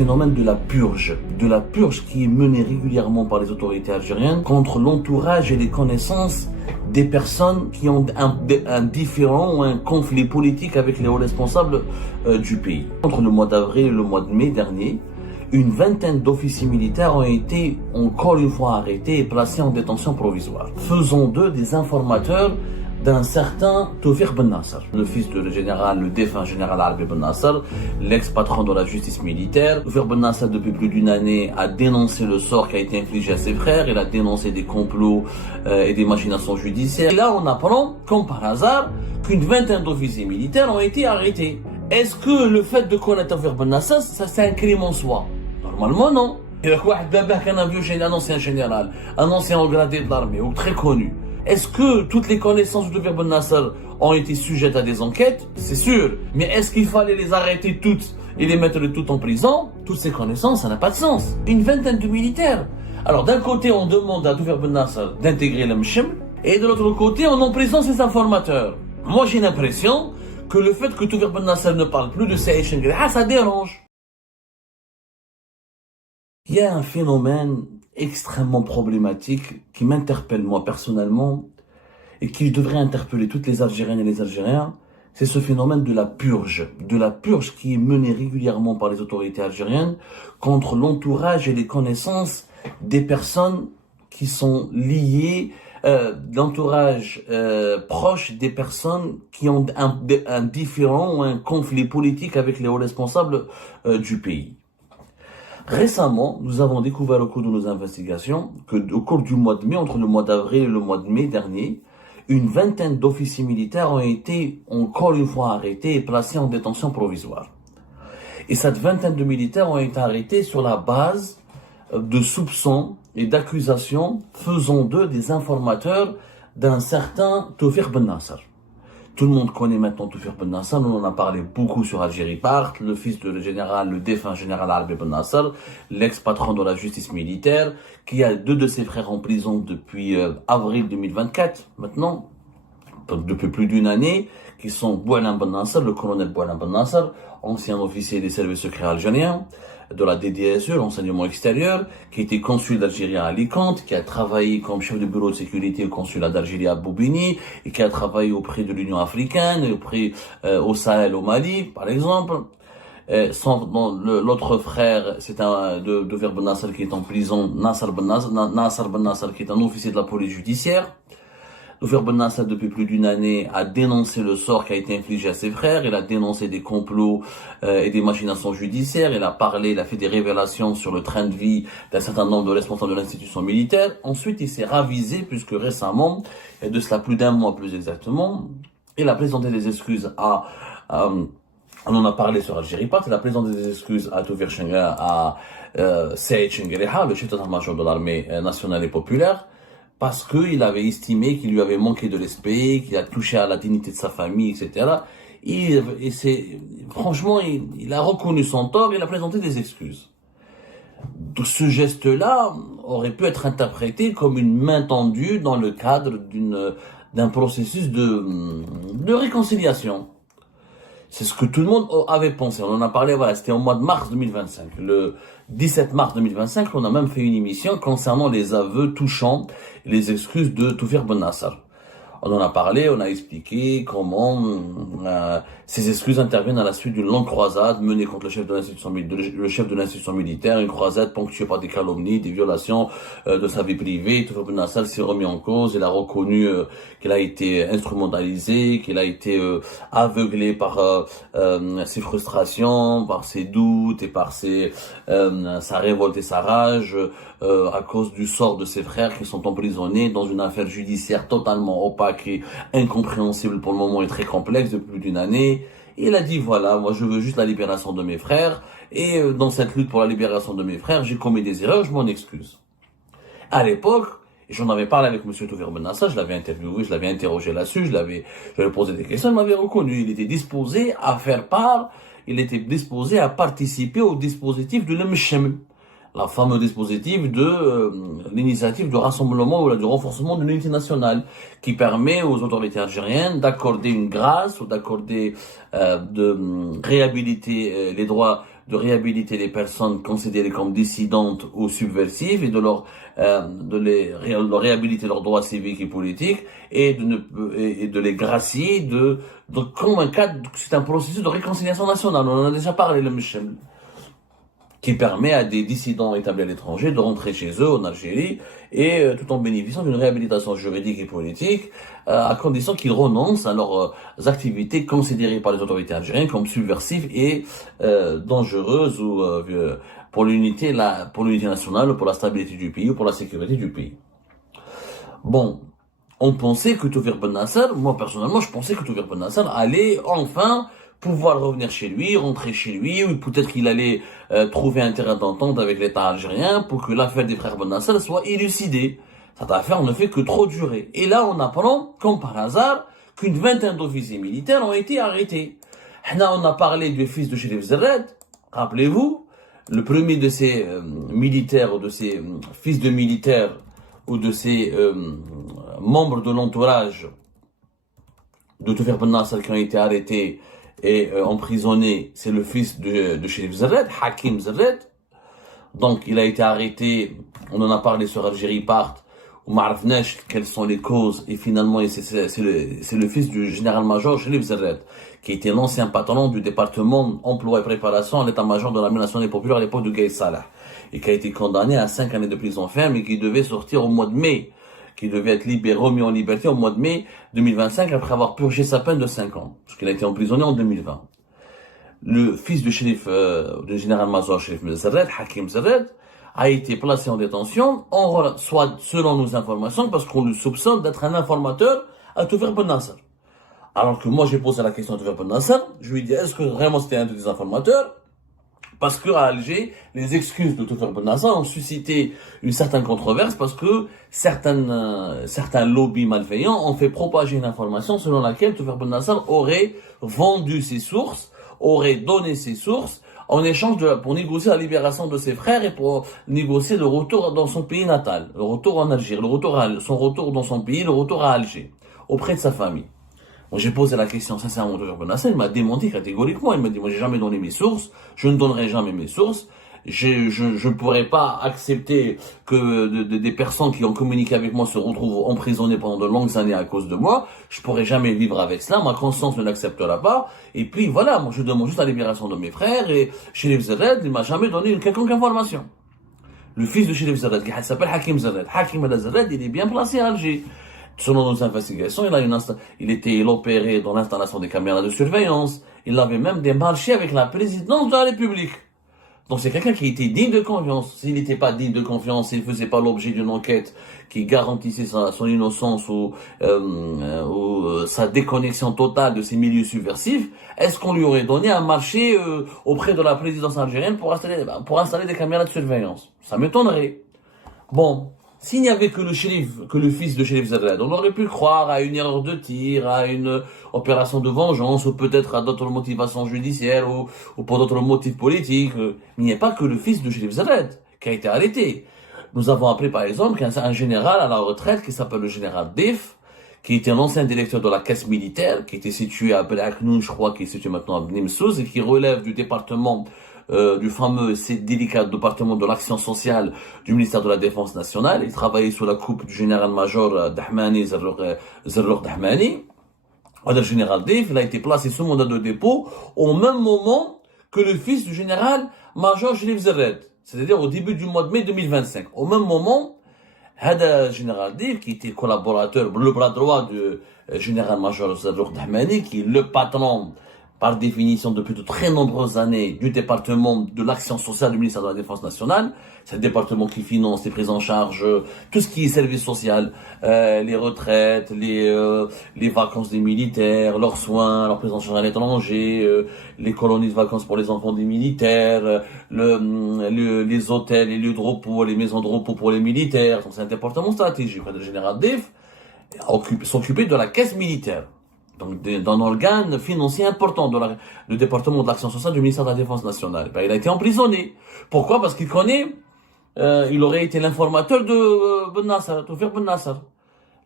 phénomène de la purge qui est menée régulièrement par les autorités algériennes contre l'entourage et les connaissances des personnes qui ont un différend ou un conflit politique avec les hauts responsables du pays. Entre le mois d'avril et le mois de mai dernier, une vingtaine d'officiers militaires ont été encore une fois arrêtés et placés en détention provisoire, faisant d'eux des informateurs d'un certain Toufir Ben Nasser, le fils du général, le défunt général Arbi Ben Nasser, l'ex-patron de la justice militaire. Toufir Ben Nasser, depuis plus d'une année, a dénoncé le sort qui a été infligé à ses frères, il a dénoncé des complots et des machinations judiciaires. Et là, on apprend, comme par hasard, qu'une vingtaine d'officiers militaires ont été arrêtés. Est-ce que le fait de connaître Toufir Ben Nasser, ça c'est un crime en soi? Normalement, non. Il y a un ancien général, un ancien haut gradé de l'armée, ou très connu. Est-ce que toutes les connaissances de Toufir Ben Nasser ont été sujettes à des enquêtes? C'est sûr. Mais est-ce qu'il fallait les arrêter toutes et les mettre toutes en prison? Toutes ces connaissances, ça n'a pas de sens. Une vingtaine de militaires. Alors d'un côté, on demande à Toufir Ben Nasser d'intégrer le Mchem, et de l'autre côté, on emprisonne ses informateurs. Moi, j'ai l'impression que le fait que Toufir Ben Nasser ne parle plus de Saïd Chengriha, ça dérange. Il y a un phénomène extrêmement problématique qui m'interpelle moi personnellement et qui devrait interpeller toutes les Algériennes et les Algériens, c'est ce phénomène de la purge qui est menée régulièrement par les autorités algériennes contre l'entourage et les connaissances des personnes qui sont liées, l'entourage proche des personnes qui ont un différend ou un conflit politique avec les hauts responsables du pays. Récemment, nous avons découvert au cours de nos investigations qu'au cours du mois de mai, entre le mois d'avril et le mois de mai dernier, une vingtaine d'officiers militaires ont été encore une fois arrêtés et placés en détention provisoire. Et cette vingtaine de militaires ont été arrêtés sur la base de soupçons et d'accusations faisant d'eux des informateurs d'un certain Toufir Ben Nasser. Tout le monde connaît maintenant Toufir Ben Nasser, on en a parlé beaucoup sur Algérie Part, le fils du général, le défunt général Arbi Ben Nasser, l'ex-patron de la justice militaire, qui a deux de ses frères en prison depuis avril 2024, maintenant, depuis plus d'une année, qui sont Boualem Ben Nasser, le colonel Boualem Ben Nasser, ancien officier des services secrets algériens, de la DDSE, l'enseignement extérieur, qui était consul d'Algérie à Alicante, qui a travaillé comme chef de bureau de sécurité au consulat d'Algérie à Boubini, et qui a travaillé auprès de l'Union africaine, au Sahel, au Mali, par exemple. L'autre frère, c'est de Toufir Ben Nasser qui est en prison, Nasser Ben Nasser, qui est un officier de la police judiciaire. Toufir Ben Nasser, depuis plus d'une année, a dénoncé le sort qui a été infligé à ses frères. Il a dénoncé des complots et des machinations judiciaires. Il a fait des révélations sur le train de vie d'un certain nombre de responsables de l'institution militaire. Ensuite, il s'est ravisé, puisque récemment, et de cela plus d'un mois plus exactement, il a présenté des excuses on en a parlé sur Algérie Part, il a présenté des excuses à Toufir Chengriha, à Saïd Chengriha, le chef d'état-major de l'armée nationale et populaire, parce qu'il avait estimé qu'il lui avait manqué de respect, qu'il a touché à la dignité de sa famille, etc. Franchement, il a reconnu son tort, il a présenté des excuses. Ce geste-là aurait pu être interprété comme une main tendue dans le cadre d'un processus de réconciliation. C'est ce que tout le monde avait pensé. On en a parlé, voilà, c'était au mois de mars 2025. Le 17 mars 2025, on a même fait une émission concernant les aveux touchants et les excuses de Toufir Ben Nasser. On en a parlé, on a expliqué comment ces excuses interviennent à la suite d'une longue croisade menée contre le chef de l'institution militaire, une croisade ponctuée par des calomnies, des violations de sa vie privée. Toufir Ben Nasser s'est remis en cause, il a reconnu qu'il a été instrumentalisé, qu'il a été aveuglé par ses frustrations, par ses doutes et par sa révolte et sa rage à cause du sort de ses frères qui sont emprisonnés dans une affaire judiciaire totalement opaque et incompréhensible pour le moment et très complexe depuis plus d'une année. Il a dit voilà, moi je veux juste la libération de mes frères et dans cette lutte pour la libération de mes frères, j'ai commis des erreurs, je m'en excuse. À l'époque, j'en avais parlé avec M. Toufir Ben Nasser, je l'avais interviewé, je l'avais interrogé là-dessus, je lui avais posé des questions, il m'avait reconnu, il était disposé à faire part, il était disposé à participer au dispositif de l'Mchem, la fameux dispositif de l'initiative de rassemblement ou du renforcement de l'unité nationale, qui permet aux autorités algériennes d'accorder une grâce ou d'accorder, de réhabiliter les droits de réhabiliter les personnes considérées comme dissidentes ou subversives et de réhabiliter leurs droits civiques et politiques et de les gracier comme un cadre, c'est un processus de réconciliation nationale. On en a déjà parlé, le Michel, qui permet à des dissidents établis à l'étranger de rentrer chez eux en Algérie et tout en bénéficiant d'une réhabilitation juridique et politique à condition qu'ils renoncent à leurs activités considérées par les autorités algériennes comme subversives et dangereuses ou pour l'unité nationale, pour la stabilité du pays ou pour la sécurité du pays. Bon, on pensait que Taoufik Ben Nasser, moi personnellement, je pensais que Taoufik Ben Nasser allait enfin pouvoir revenir chez lui, rentrer chez lui, ou peut-être qu'il allait trouver un terrain d'entente avec l'État algérien pour que l'affaire des frères Ben Nasser soit élucidée. Cette affaire ne fait que trop durer. Et là, on apprend, comme par hasard, qu'une vingtaine d'officiers militaires ont été arrêtés. Là, on a parlé du fils de Chérif Zerred, rappelez-vous, le premier de ces militaires, ou de ces fils de militaires, ou de ces membres de l'entourage de Taoufik Ben Nasser qui ont été arrêtés et emprisonné, c'est le fils de Chérif Zerred, Hakim Zerred. Donc il a été arrêté, on en a parlé sur Algérie Part, ou Marafnesh, quelles sont les causes, et finalement c'est le fils du général-major Chérif Zerred, qui était l'ancien patron du département emploi et préparation à l'état-major de l'armée nationale populaire à l'époque de Gaye Salah, et qui a été condamné à 5 années de prison ferme et qui devait sortir au mois de mai, qui devait être remis en liberté au mois de mai 2025 après avoir purgé sa peine de 5 ans, parce qu'il a été emprisonné en 2020. Le fils du général-major Chérif Zerred, Hakim Zerred, a été placé en détention, soit selon nos informations, parce qu'on le soupçonne d'être un informateur à Taoufik Ben Nasser. Alors que moi j'ai posé la question à Taoufik Ben Nasser, je lui ai dit est-ce que vraiment c'était un des informateurs? Parce que à Alger, les excuses de Taoufik Ben Nasser ont suscité une certaine controverse parce que certains lobbies malveillants ont fait propager une information selon laquelle Taoufik Ben Nasser aurait vendu ses sources, aurait donné ses sources en échange pour négocier la libération de ses frères et pour négocier le retour dans son pays natal, le retour en Algérie, son retour dans son pays, le retour à Alger, auprès de sa famille. Moi, j'ai posé la question sincèrement de Ben Nasser, il m'a démenti catégoriquement, il m'a dit, moi, j'ai jamais donné mes sources, je ne donnerai jamais mes sources, je ne pourrais pas accepter que des personnes qui ont communiqué avec moi se retrouvent emprisonnées pendant de longues années à cause de moi, je pourrais jamais vivre avec cela, ma conscience ne l'acceptera pas, et puis voilà, moi, je demande juste la libération de mes frères, et Chérif Zerred, il m'a jamais donné une quelconque information. Le fils de Chérif Zerred, qui s'appelle Hakim Zerred, Hakim Zerred, il est bien placé à Alger. Selon nos investigations, il opérait dans l'installation des caméras de surveillance. Il avait même des marchés avec la présidence de la République. Donc c'est quelqu'un qui était digne de confiance. S'il n'était pas digne de confiance, s'il ne faisait pas l'objet d'une enquête qui garantissait son innocence ou sa déconnexion totale de ces milieux subversifs, est-ce qu'on lui aurait donné un marché auprès de la présidence algérienne pour installer des caméras de surveillance? Ça m'étonnerait. Bon. S'il n'y avait que le fils de Chérif Zerred, on aurait pu croire à une erreur de tir, à une opération de vengeance, ou peut-être à d'autres motivations judiciaires, ou pour d'autres motifs politiques. Mais il n'y a pas que le fils de Chérif Zerred qui a été arrêté. Nous avons appris par exemple qu'un général à la retraite qui s'appelle le général Def, qui était l'ancien directeur de la caisse militaire, qui était situé à Belaknoun, je crois, qui est situé maintenant à Bnimsouz, et qui relève du département du fameux délicat département de l'action sociale du ministère de la Défense nationale. Il travaillait sous la coupe du général-major Dahmani, Zerrouk Dahmani. Le général Def, il a été placé sous mandat de dépôt au même moment que le fils du général-major Chérif Zerred, c'est-à-dire au début du mois de mai 2025. Au même moment, le général Def, qui était collaborateur, le bras droit du général-major Zerrouk Dahmani, qui est le patron par définition depuis de très nombreuses années du département de l'action sociale du ministère de la Défense nationale. C'est le département qui finance les prises en charge, tout ce qui est service social, les retraites, les vacances des militaires, leurs soins, leur prise en charge à l'étranger, les colonies de vacances pour les enfants des militaires, les hôtels, les lieux de repos, les maisons de repos pour les militaires. Donc c'est un département stratégique. Le général Def s'occupait de la caisse militaire. Donc d'un organe financier important du département de l'action sociale du ministère de la Défense nationale. Il a été emprisonné. Pourquoi? Parce qu'il connaît, il aurait été l'informateur de Ben Nasser, Taoufik Ben Nasser.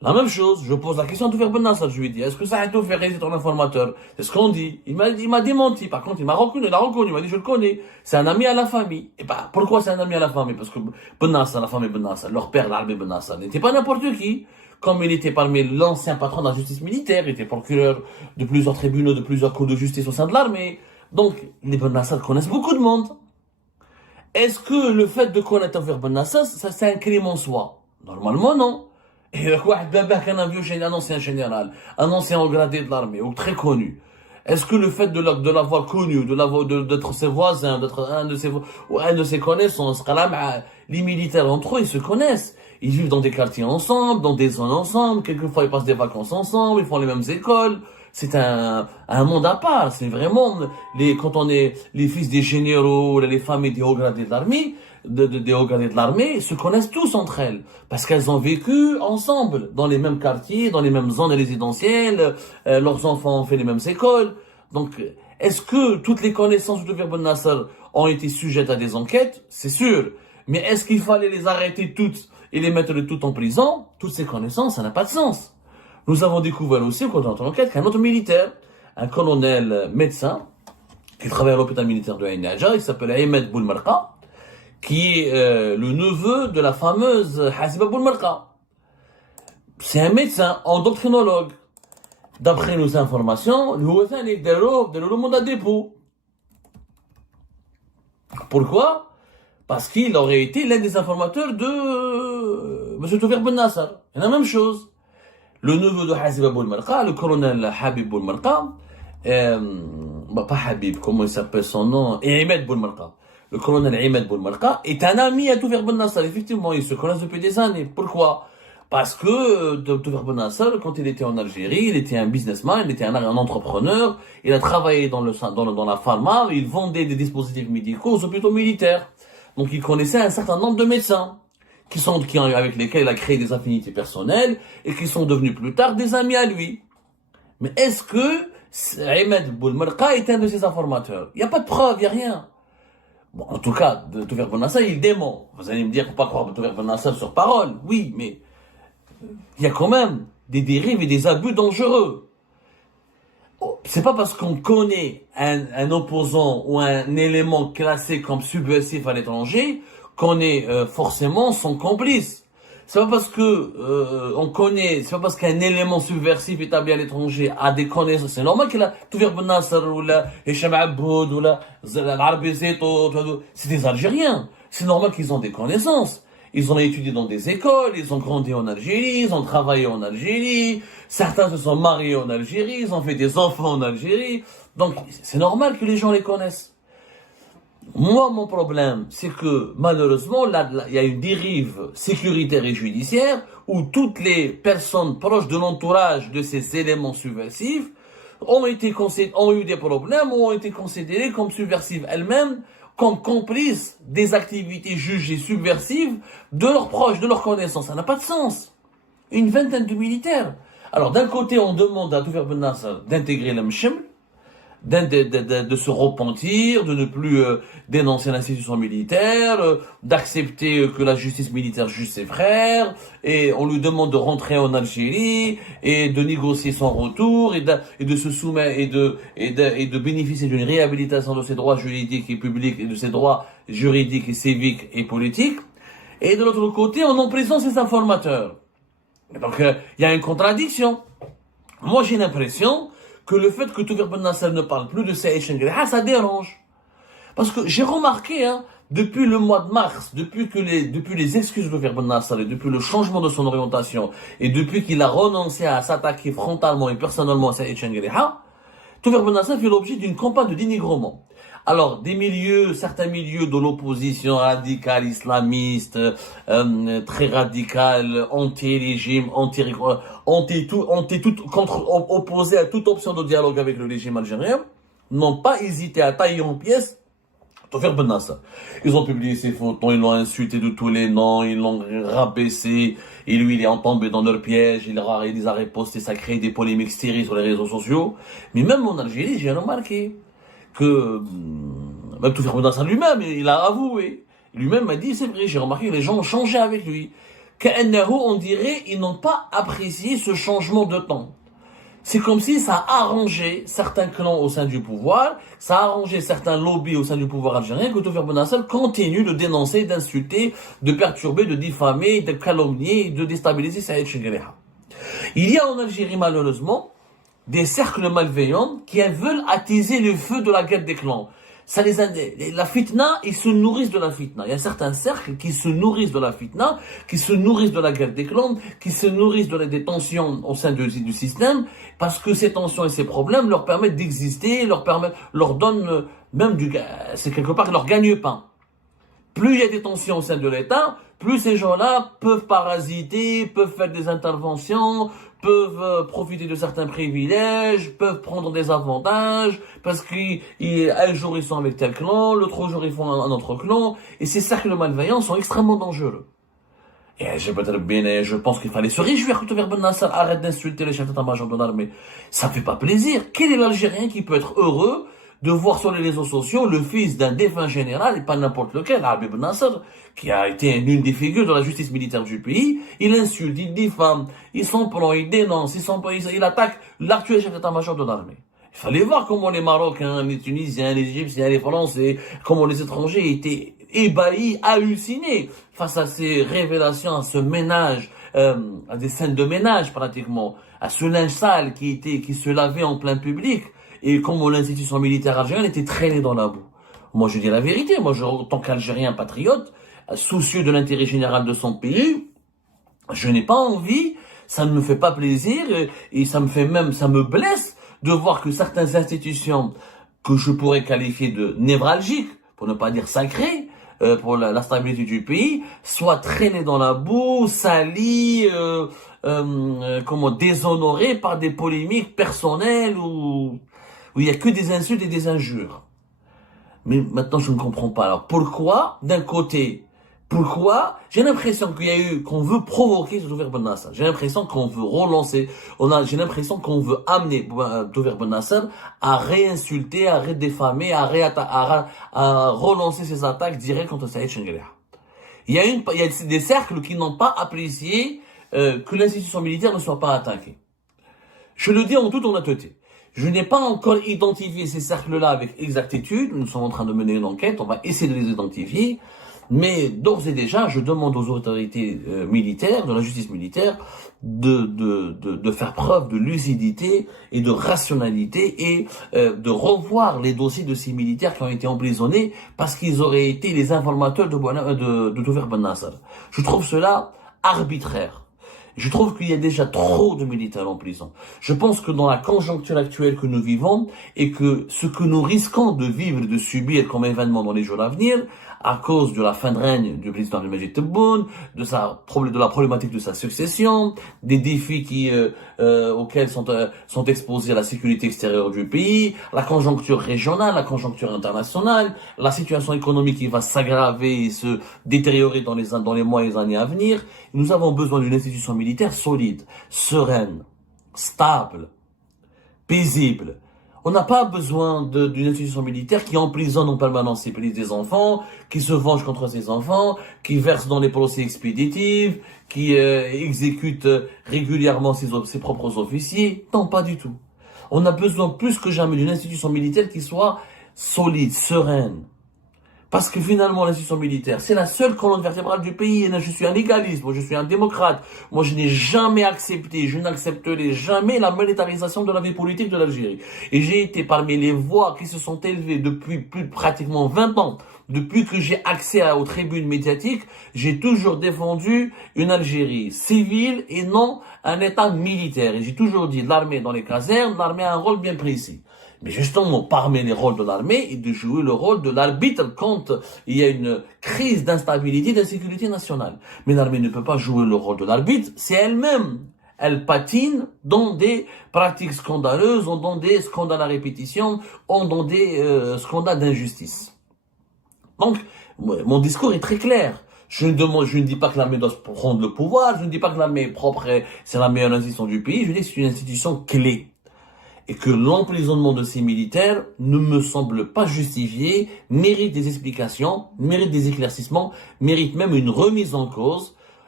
La même chose, je pose la question à Toufer Ben Nasser, je lui dis, est-ce que ça a été fait c'est ton informateur? C'est ce qu'on dit. Il m'a démenti, par contre, il m'a reconnu, il m'a dit, je le connais. C'est un ami à la famille. Et bah, pourquoi c'est un ami à la famille? Parce que Ben Nasser, la famille Ben Nasser, leur père, l'Arabie Ben Nasser, n'était pas n'importe qui. Comme il était parmi l'ancien patron de la justice militaire, il était procureur de plusieurs tribunaux, de plusieurs cours de justice au sein de l'armée. Donc, les Ben Nasser connaissent beaucoup de monde. Est-ce que le fait de connaître Toufer Ben Nasser, ça c'est un crime en soi? Normalement, non. Et un vieux général, un ancien général, un ancien haut gradé de l'armée, ou très connu. Est-ce que le fait de l'avoir connu, d'être ses voisins, d'être un de ses connaissances, les militaires entre eux, ils se connaissent. Ils vivent dans des quartiers ensemble, dans des zones ensemble, quelquefois ils passent des vacances ensemble, ils font les mêmes écoles. C'est un monde à part. C'est vraiment, quand on est les fils des généraux, les familles des hauts gradés de l'armée, des hauts gradés de l'armée, se connaissent tous entre elles. Parce qu'elles ont vécu ensemble, dans les mêmes quartiers, dans les mêmes zones résidentielles, leurs enfants ont fait les mêmes écoles. Donc, est-ce que toutes les connaissances de Toufer Ben Nasser ont été sujettes à des enquêtes? C'est sûr. Mais est-ce qu'il fallait les arrêter toutes et les mettre toutes en prison? Toutes ces connaissances, ça n'a pas de sens. Nous avons découvert aussi, au cours de notre enquête, qu'un autre militaire, un colonel médecin, qui travaille à l'hôpital militaire de Ain Naja, il s'appelle Ahmed Boumarqa, qui est le neveu de la fameuse Hasiba Boumarqa. C'est un médecin, endocrinologue. D'après nos informations, le mandat de dépôt. Pourquoi? Parce qu'il aurait été l'un des informateurs de M. Toufer Ben Nasser. C'est la même chose. Le neveu de Hasiba Boumarqa, le colonel Habib Boumarqa, pas Habib, comment il s'appelle son nom? Ahmed Boumarqa. Le colonel Ahmed Boumarqa est un ami à Toufer Ben Nasser. Effectivement, ils se connaissent depuis des années. Pourquoi? Parce que Toufer Ben Nasser, quand il était en Algérie, il était un businessman, il était un entrepreneur, il a travaillé dans la pharma, il vendait des dispositifs médicaux aux hôpitaux militaires. Donc il connaissait un certain nombre de médecins avec lesquels il a créé des affinités personnelles et qui sont devenus plus tard des amis à lui. Mais est-ce que Ahmed Boumarqa est un de ces informateurs? Il n'y a pas de preuve, il n'y a rien. Bon, en tout cas, Toufer Ben Nasser, il dément. Vous allez me dire, faut pas croire Toufer Ben Nasser sur parole. Oui, mais il y a quand même des dérives et des abus dangereux. C'est pas parce qu'on connaît un opposant ou un élément classé comme subversif à l'étranger qu'on est forcément son complice. C'est pas parce que c'est pas parce qu'un élément subversif établi à l'étranger a des connaissances. C'est normal qu'il a Toufer Ben Nasser ou la Hicham Aboud ou la l'Arabie c'est des Algériens. C'est normal qu'ils ont des connaissances. Ils ont étudié dans des écoles, ils ont grandi en Algérie, ils ont travaillé en Algérie, certains se sont mariés en Algérie, ils ont fait des enfants en Algérie. Donc, c'est normal que les gens les connaissent. Moi, mon problème, c'est que, malheureusement, là, il y a une dérive sécuritaire et judiciaire où toutes les personnes proches de l'entourage de ces éléments subversifs ont eu des problèmes ou ont été considérées comme subversives elles-mêmes, comme complices des activités jugées subversives de leurs proches, de leurs connaissances. Ça n'a pas de sens. Une vingtaine de militaires. Alors, d'un côté, on demande à Toufer Ben Nasser d'intégrer le Mcheml, de se repentir, de ne plus dénoncer l'institution militaire, d'accepter que la justice militaire juge ses frères, et on lui demande de rentrer en Algérie et de négocier son retour et de se soumettre et de bénéficier d'une réhabilitation de ses droits juridiques et publics et de ses droits juridiques et civiques et politiques. Et de l'autre côté, on emprisonne ses informateurs. Donc il y a une contradiction. Moi, j'ai l'impression que le fait que Toufer Ben Nasser ne parle plus de Saïd Chengreh, ça dérange. Parce que j'ai remarqué, depuis le mois de mars, depuis les excuses de Toufer Ben Nasser et depuis le changement de son orientation et depuis qu'il a renoncé à s'attaquer frontalement et personnellement à Saïd Chengreh, Toufer Ben Nasser fait l'objet d'une campagne de dénigrement. Alors, certains milieux de l'opposition radicale, islamiste, très radicale, anti-régime, opposés à toute option de dialogue avec le régime algérien, n'ont pas hésité à tailler en pièces Toufer Ben Nasser. Ils ont publié ses photos, ils l'ont insulté de tous les noms, ils l'ont rabaissé, et lui, il est tombé dans leur piège, il les a repostés, ça crée des polémiques stériles sur les réseaux sociaux. Mais même en Algérie, j'ai remarqué que même Toufer Ben Nasser lui-même, il a avoué. Lui-même m'a dit, c'est vrai, j'ai remarqué que les gens ont changé avec lui. on dirait, ils n'ont pas apprécié ce changement de temps. C'est comme si ça a arrangé certains clans au sein du pouvoir, ça a arrangé certains lobbies au sein du pouvoir algérien, que Tawfiq Ben Nasser continue de dénoncer, d'insulter, de perturber, de diffamer, de calomnier, de déstabiliser Saïd Chengueleha. Il y a en Algérie, malheureusement, des cercles malveillants qui veulent attiser le feu de la guerre des clans. La fitna, ils se nourrissent de la fitna. Il y a certains cercles qui se nourrissent de la fitna, qui se nourrissent de la guerre des clans, qui se nourrissent des tensions au sein du système, parce que ces tensions et ces problèmes leur permettent d'exister, leur donnent même c'est quelque part leur gagne-pain. Plus il y a des tensions au sein de l'État, plus ces gens-là peuvent parasiter, peuvent faire des interventions, peuvent profiter de certains privilèges, peuvent prendre des avantages, parce qu'un jour ils sont avec tel clan, l'autre jour ils font un autre clan, et ces cercles malveillants sont extrêmement dangereux. Et je pense qu'il fallait se réjouir que Tawfiq Ben Nasser arrête d'insulter les chefs d'état-major de l'armée. Ça fait pas plaisir. Quel est l'Algérien qui peut être heureux de voir sur les réseaux sociaux le fils d'un défunt général, et pas n'importe lequel, Habib Ben Nasser, qui a été l'une des figures de la justice militaire du pays, il insulte, il diffame, il s'emploie, il dénonce, il attaque l'actuel chef d'état-major de l'armée. Il fallait voir comment les Marocains, les Tunisiens, les Égyptiens, les Français, comment les étrangers étaient ébahis, hallucinés face à ces révélations, à ce ménage, à des scènes de ménage pratiquement, à ce linge sale qui se lavait en plein public, et comment l'institution militaire algérienne était traînée dans la boue. Moi, je dis la vérité. Moi, en tant qu'Algérien patriote, soucieux de l'intérêt général de son pays, je n'ai pas envie, ça ne me fait pas plaisir, et ça me blesse de voir que certaines institutions que je pourrais qualifier de névralgiques, pour ne pas dire sacrées, pour la stabilité du pays, soient traînées dans la boue, salies, déshonorées par des polémiques personnelles où il n'y a que des insultes et des injures. Mais maintenant, je ne comprends pas. Alors, pourquoi, d'un côté, j'ai l'impression qu'on veut provoquer Tawfiq Ben Nasser. J'ai l'impression qu'on veut relancer, j'ai l'impression qu'on veut amener Tawfiq Ben Nasser à réinsulter, à redéfamer, à relancer ses attaques directes contre Saïd Chengueleha. Il y a des cercles qui n'ont pas apprécié que l'institution militaire ne soit pas attaquée. Je le dis en toute honnêteté. Je n'ai pas encore identifié ces cercles-là avec exactitude. Nous sommes en train de mener une enquête. On va essayer de les identifier. Mais d'ores et déjà, je demande aux autorités militaires, de la justice militaire, de faire preuve de lucidité et de rationalité et de revoir les dossiers de ces militaires qui ont été emprisonnés parce qu'ils auraient été les informateurs de Tawfiq Ben Nasser. Je trouve cela arbitraire. Je trouve qu'il y a déjà trop de militaires en prison. Je pense que dans la conjoncture actuelle que nous vivons et que ce que nous risquons de vivre et de subir comme événement dans les jours à venir, à cause de la fin de règne du président Abdelmadjid Tebboune, de la problématique de sa succession, des défis auxquels sont exposés la sécurité extérieure du pays, la conjoncture régionale, la conjoncture internationale, la situation économique qui va s'aggraver et se détériorer dans les mois et les années à venir. Nous avons besoin d'une institution militaire solide, sereine, stable, paisible. On n'a pas besoin d'une institution militaire qui emprisonne en permanence des enfants, qui se venge contre ses enfants, qui verse dans les procès expéditifs, qui exécute régulièrement ses propres officiers. Non, pas du tout. On a besoin plus que jamais d'une institution militaire qui soit solide, sereine. Parce que finalement, l'institution militaire, c'est la seule colonne vertébrale du pays. Et là, je suis un légaliste, moi je suis un démocrate. Moi, je n'ai jamais accepté, je n'accepterai jamais la militarisation de la vie politique de l'Algérie. Et j'ai été parmi les voix qui se sont élevées depuis pratiquement 20 ans. Depuis que j'ai accès aux tribunes médiatiques, j'ai toujours défendu une Algérie civile et non un État militaire. Et j'ai toujours dit l'armée dans les casernes, l'armée a un rôle bien précis. Mais justement, parmi les rôles de l'armée, est de jouer le rôle de l'arbitre quand il y a une crise d'instabilité, d'insécurité nationale. Mais l'armée ne peut pas jouer le rôle de l'arbitre, c'est elle-même. Elle patine dans des pratiques scandaleuses, dans des scandales à répétition, dans des scandales d'injustice. Donc, mon discours est très clair. Je ne dis pas que l'armée doit prendre le pouvoir, je ne dis pas que l'armée est propre et c'est la meilleure institution du pays, je dis que c'est une institution clé. Et que l'emprisonnement de ces militaires ne me semble pas justifié, mérite des explications, mérite des éclaircissements, mérite même une remise en cause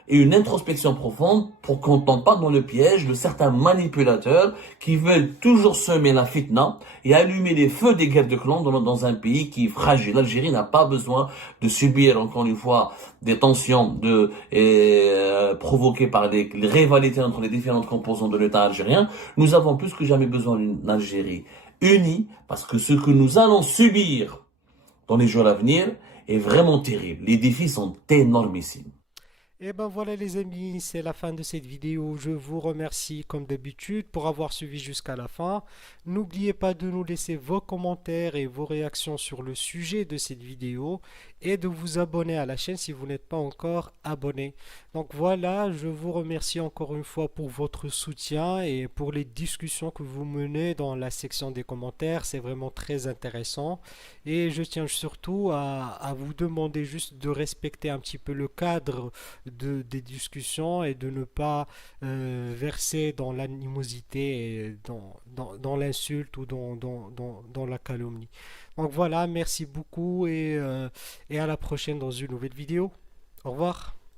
et une introspection profonde pour qu'on ne tombe pas dans le piège de certains manipulateurs qui veulent toujours semer la fitna et allumer les feux des guerres de clans dans un pays qui est fragile. L'Algérie n'a pas besoin de subir, encore une fois, des tensions provoquées par les rivalités entre les différentes composantes de l'État algérien. Nous avons plus que jamais besoin d'une Algérie unie, parce que ce que nous allons subir dans les jours à venir est vraiment terrible. Les défis sont énormissimes. Et ben voilà les amis, c'est la fin de cette vidéo. Je vous remercie comme d'habitude pour avoir suivi jusqu'à la fin. N'oubliez pas de nous laisser vos commentaires et vos réactions sur le sujet de cette vidéo et de vous abonner à la chaîne si vous n'êtes pas encore abonné. Donc voilà, je vous remercie encore une fois pour votre soutien et pour les discussions que vous menez dans la section des commentaires. C'est vraiment très intéressant. Et je tiens surtout à vous demander juste de respecter un petit peu le cadre des discussions et de ne pas verser dans l'animosité, et dans l'insulte ou dans la calomnie. Donc voilà, merci beaucoup et à la prochaine dans une nouvelle vidéo. Au revoir.